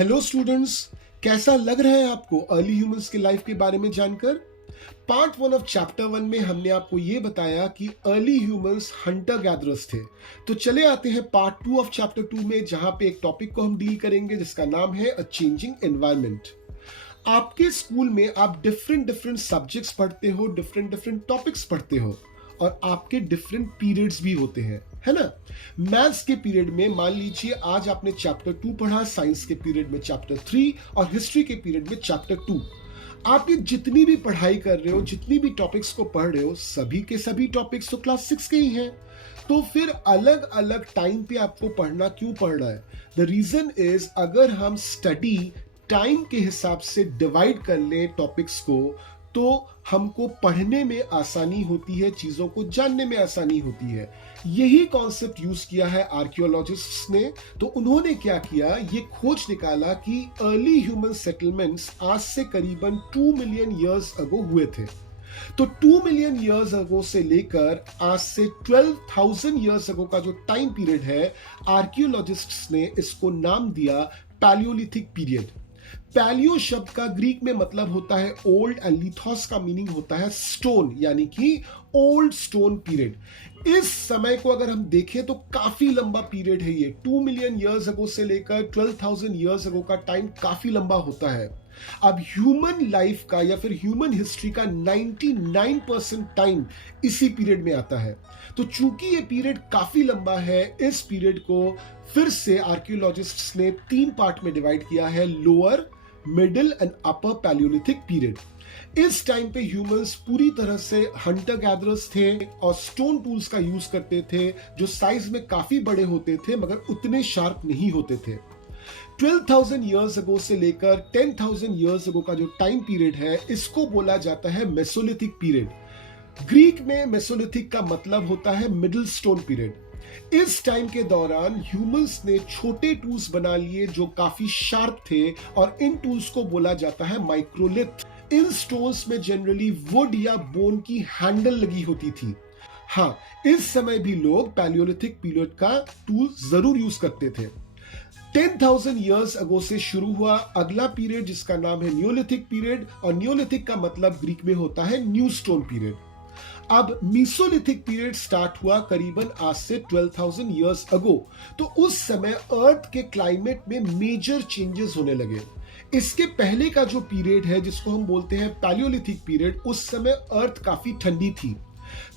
Hello students, कैसा लग रहा है आपको अर्ली ह्यूमंस के लाइफ के बारे में जानकर? पार्ट 1 ऑफ चैप्टर 1 में हमने आपको ये बताया कि अर्ली ह्यूमंस हंटर गैदरर्स थे। तो चले आते हैं पार्ट 2 ऑफ चैप्टर 2 में, जहां पे एक टॉपिक को हम डील करेंगे जिसका नाम है अ चेंजिंग एनवायरनमेंट। आपके स्कूल में आप डिफरेंट सब्जेक्ट्स पढ़ते हो, डिफरेंट टॉपिक्स पढ़ते हो और आपके डिफरेंट पीरियड्स भी होते हैं, है ना? मैथ्स के पीरियड में मान लीजिए आज आपने चैप्टर 2 पढ़ा, साइंस के पीरियड में चैप्टर 3 और हिस्ट्री के पीरियड में चैप्टर 2। आप ये जितनी भी पढ़ाई कर रहे हो, जितनी भी टॉपिक्स को पढ़ रहे हो, सभी के सभी टॉपिक्स तो क्लास 6 के ही हैं। तो फिर अलग अलग टाइम पे आपको पढ़ना क्यों पड़ रहा है? द रीजन इज, अगर हम स्टडी टाइम के हिसाब से डिवाइड कर ले टॉपिक्स को, तो हमको पढ़ने में आसानी होती है, चीजों को जानने में आसानी होती है। यही कॉन्सेप्ट यूज किया है आर्कियोलॉजिस्ट्स ने। तो उन्होंने क्या किया, ये खोज निकाला कि अर्ली ह्यूमन सेटलमेंट्स आज से करीबन 2 मिलियन ईयर्स अगो हुए थे। तो 2 मिलियन ईयर्स अगो से लेकर आज से 12,000 ईयर्स अगो का जो टाइम पीरियड है, आर्कियोलॉजिस्ट्स ने इसको नाम दिया पैलियोलिथिक पीरियड। पैलियो शब्द का ग्रीक में मतलब होता है ओल्ड एंड लिथोस का मीनिंग होता है स्टोन, यानी कि ओल्ड स्टोन पीरियड। इस समय को अगर हम देखें तो काफी लंबा पीरियड है ये। 2 मिलियन ईयर्स अगो से लेकर 12,000 ईयर्स अगो का टाइम काफी लंबा होता है। अब ह्यूमन लाइफ का या फिर ह्यूमन हिस्ट्री का 99% टाइम इसी पीरियड में आता है। तो चूंकि ये पीरियड काफी लंबा है, इस पीरियड को फिर से आर्कियोलॉजिस्ट्स ने 3 पार्ट में डिवाइड किया है, lower, middle and upper Palaeolithic period. इस टाइम पे ह्यूमंस पूरी तरह से हंटर गैदरर्स थे और स्टोन टूल्स का यूज करते थे, जो साइज में काफी बड़े होते थे मगर उतने शार्प नहीं होते थे। 12,000 ईयर्स अगो से लेकर 10,000 ईयर्स अगो का जो टाइम पीरियड है, इसको बोला जाता है मेसोलिथिक पीरियड। ग्रीक में मेसोलिथिक का मतलब होता है मिडिल स्टोन पीरियड। इस टाइम के दौरान ह्यूमंस ने छोटे टूल्स बना लिए जो काफी शार्प थे और इन टूल्स को बोला जाता है माइक्रोलिथ। इन स्टोन्स में जनरली वुड या बोन की हैंडल लगी होती थी। हाँ, इस समय भी लोग पैलियोलिथिक पीरियड का टूल जरूर यूज करते थे। 10,000 ईयर्स अगो से शुरू हुआ अगला पीरियड जिसका नाम है न्यूलिथिक पीरियड, और न्यूलिथिक का मतलब ग्रीक में होता है न्यू स्टोन पीरियड। अब मीसोलिथिक पीरियड स्टार्ट हुआ करीबन आज से 12,000 ईयर्स अगो। तो उस समय अर्थ के क्लाइमेट में मेजर चेंजेस होने लगे। इसके पहले का जो पीरियड है जिसको हम बोलते हैं पैलियोलिथिक पीरियड, उस समय अर्थ काफी ठंडी थी।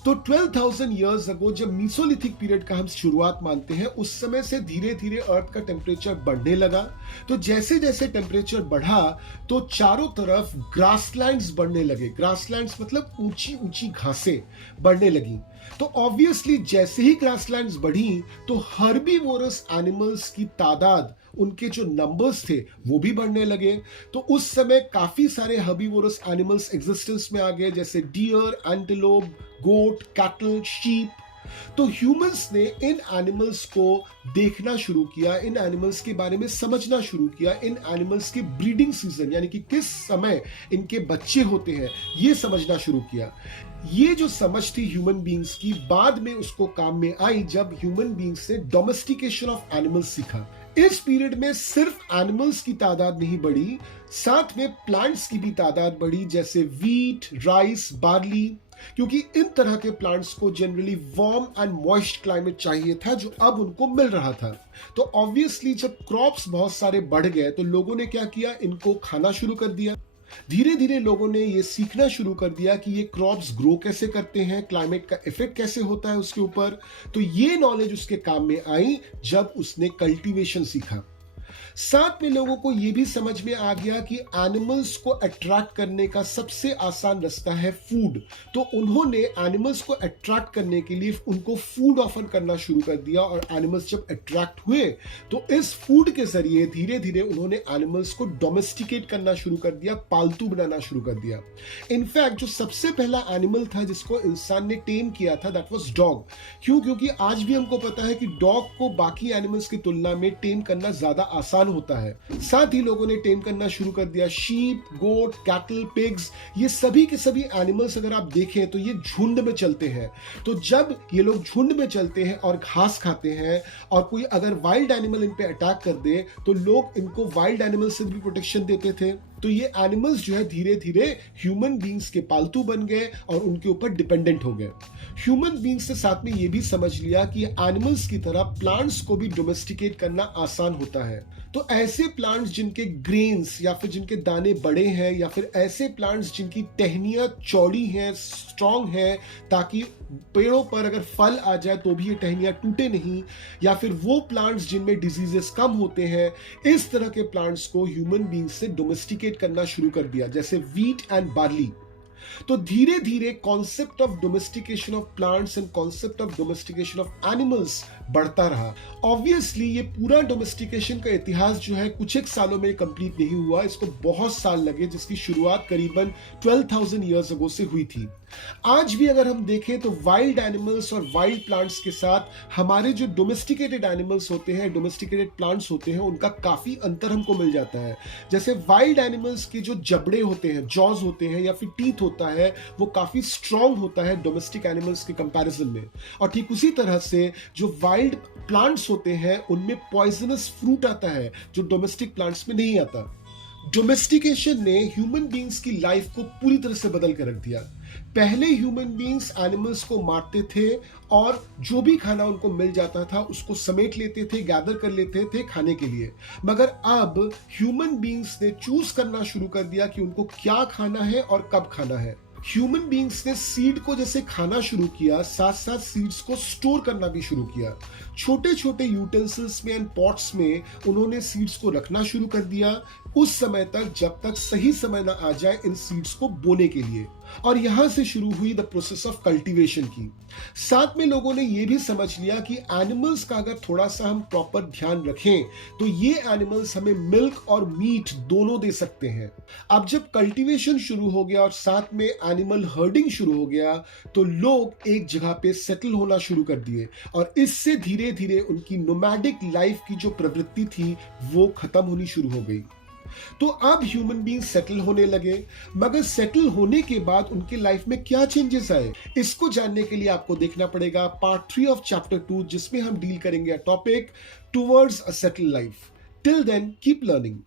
तो 12,000 ईयर्स अगो जब मीसोलिथिक पीरियड का हम शुरुआत मानते हैं, उस समय से धीरे धीरे अर्थ का टेम्परेचर बढ़ने लगा। तो जैसे जैसे टेम्परेचर बढ़ा तो चारों तरफ ग्रासलैंड्स बढ़ने लगे। ग्रासलैंड्स मतलब ऊंची ऊंची घासें बढ़ने लगी। तो ऑब्वियसली जैसे ही ग्रासलैंड्स बढ़ी तो हर्बीवोरस एनिमल्स की तादाद, उनके जो नंबर्स थे वो भी बढ़ने लगे। तो उस समय काफी सारे हर्बीवोरस एनिमल्स एग्जिस्टेंस में आ गए, जैसे डियर, एंटीलोप, गोट, कैटल, शीप। तो ह्यूमंस ने इन एनिमल्स को देखना शुरू किया, इन एनिमल्स के बारे में समझना शुरू किया, इन एनिमल्स के ब्रीडिंग सीजन यानी कि किस समय इनके बच्चे होते हैं ये समझना शुरू किया। ये जो समझ थी ह्यूमन बींग्स की, बाद में उसको काम में आई जब ह्यूमन बींग्स ने डोमेस्टिकेशन ऑफ एनिमल्स सीखा। इस पीरियड में सिर्फ एनिमल्स की तादाद नहीं बढ़ी, साथ में प्लांट्स की भी तादाद बढ़ी, जैसे वीट, राइस, बार्ली, क्योंकि इन तरह के प्लांट्स को generally warm and moist climate चाहिए था जो अब उनको मिल रहा था। तो ऑब्वियसली जब क्रॉप्स बहुत सारे बढ़ गए तो लोगों ने क्या किया, इनको खाना शुरू कर दिया। धीरे धीरे लोगों ने ये सीखना शुरू कर दिया कि ये क्रॉप्स ग्रो कैसे करते हैं, क्लाइमेट का इफेक्ट कैसे होता है उसके ऊपर। तो ये नॉलेज उसके काम में आई जब उसने कल्टीवेशन सीखा। साथ में लोगों को यह भी समझ में आ गया कि एनिमल्स को अट्रैक्ट करने का सबसे आसान रास्ता है फूड। तो उन्होंने एनिमल्स को अट्रैक्ट करने के लिए उनको फूड ऑफर करना शुरू कर दिया, और एनिमल्स जब अट्रैक्ट हुए तो इस फूड के जरिए धीरे धीरे उन्होंने एनिमल्स को डोमेस्टिकेट करना शुरू कर दिया, पालतू बनाना शुरू कर दिया। इनफैक्ट जो सबसे पहला एनिमल था जिसको इंसान ने टेम किया था, दैट वाज डॉग। क्यों? क्योंकि आज भी हमको पता है कि डॉग को बाकी एनिमल्स की तुलना में टेम करना ज्यादा आसान होता है। साथ ही लोगों ने टेम करना शुरू कर दिया शीप, गोट, कैटल, पिग्स। ये सभी के सभी एनिमल्स अगर आप देखें तो ये झुंड में चलते हैं। तो जब ये लोग झुंड में चलते हैं और घास खाते हैं और कोई अगर वाइल्ड एनिमल इन पे अटैक कर दे तो लोग इनको वाइल्ड एनिमल से भी प्रोटेक्शन देते थे। तो ये एनिमल्स जो है धीरे धीरे ह्यूमन बींग्स के पालतू बन गए और उनके ऊपर डिपेंडेंट हो गए। ह्यूमन बींग्स से साथ में ये भी समझ लिया कि एनिमल्स की तरह प्लांट्स को भी डोमेस्टिकेट करना आसान होता है। तो ऐसे प्लांट्स जिनके ग्रेन्स या फिर जिनके दाने बड़े हैं, या फिर ऐसे प्लांट्स जिनकी टहनियां चौड़ी हैं, स्ट्रॉन्ग हैं, ताकि पेड़ों पर अगर फल आ जाए तो भी ये टहनियां टूटे नहीं, या फिर वो प्लांट्स जिनमें डिजीजेस कम होते हैं, इस तरह के प्लांट्स को ह्यूमन बींग्स से डोमेस्टिकेट करना शुरू कर दिया, जैसे व्हीट एंड बार्ली। तो धीरे धीरे concept of domestication of plants and concept of domestication of animals बढ़ता रहा। ऑब्वियसली ये पूरा डोमेस्टिकेशन का इतिहास जो है कुछ एक सालों में कंप्लीट नहीं हुआ, इसको बहुत साल लगे, जिसकी शुरुआत करीबन 12,000 ईयर्स अगो से हुई थी। आज भी अगर हम देखें तो वाइल्ड एनिमल्स और वाइल्ड प्लांट्स के साथ हमारे जो डोमेस्टिकेटेड एनिमल्स होते हैं, डोमेस्टिकेटेड प्लांट्स होते हैं, उनका काफी अंतर हमको मिल जाता है। जैसे वाइल्ड एनिमल्स के जो जबड़े होते हैं, जॉज होते हैं या फिर टीथ होता है, वो काफी स्ट्रॉन्ग होता है डोमेस्टिक एनिमल्स के कंपैरिजन में। और ठीक उसी तरह से जो वाइल्ड प्लांट्स होते हैं उनमें पॉइजनस फ्रूट आता है जो डोमेस्टिक प्लांट्स में नहीं आता। डोमेस्टिकेशन ने ह्यूमन बींग्स की लाइफ को पूरी तरह से बदल कर रख दिया। पहले ह्यूमन बींग्स एनिमल्स को मारते थे और जो भी खाना उनको मिल जाता था उसको समेट लेते थे, गैदर कर लेते थे खाने के लिए। मगर अब ह्यूमन बींग्स ने चूज करना शुरू कर दिया कि उनको क्या खाना है और कब खाना है। ह्यूमन बींग्स ने सीड को जैसे खाना शुरू किया, साथ साथ सीड्स को स्टोर करना भी शुरू किया। छोटे छोटे यूटेंसिल्स में एंड पॉट्स में उन्होंने सीड्स को रखना शुरू कर दिया, उस समय तक जब तक सही समय ना आ जाए इन सीड्स को बोने के लिए। और यहां से शुरू हुई द प्रोसेस ऑफ कल्टीवेशन की। साथ में लोगों ने यह भी समझ लिया कि एनिमल्स का अगर थोड़ा सा हम प्रॉपर ध्यान रखें तो ये एनिमल्स हमें मिल्क और मीट दोनों दे सकते हैं। अब जब कल्टीवेशन शुरू हो गया और साथ में एनिमल हर्डिंग शुरू हो गया तो लोग एक जगह पे सेटल होना शुरू कर दिए और इससे धीरे धीरे उनकी नोमैडिक लाइफ की जो प्रवृत्ति थी वो खत्म होनी शुरू हो गई। तो अब ह्यूमन बीइंग सेटल होने लगे, मगर सेटल होने के बाद उनकी लाइफ में क्या चेंजेस आए, इसको जानने के लिए आपको देखना पड़ेगा पार्ट 3 ऑफ चैप्टर 2, जिसमें हम डील करेंगे topic towards a settle life. Till then keep learning.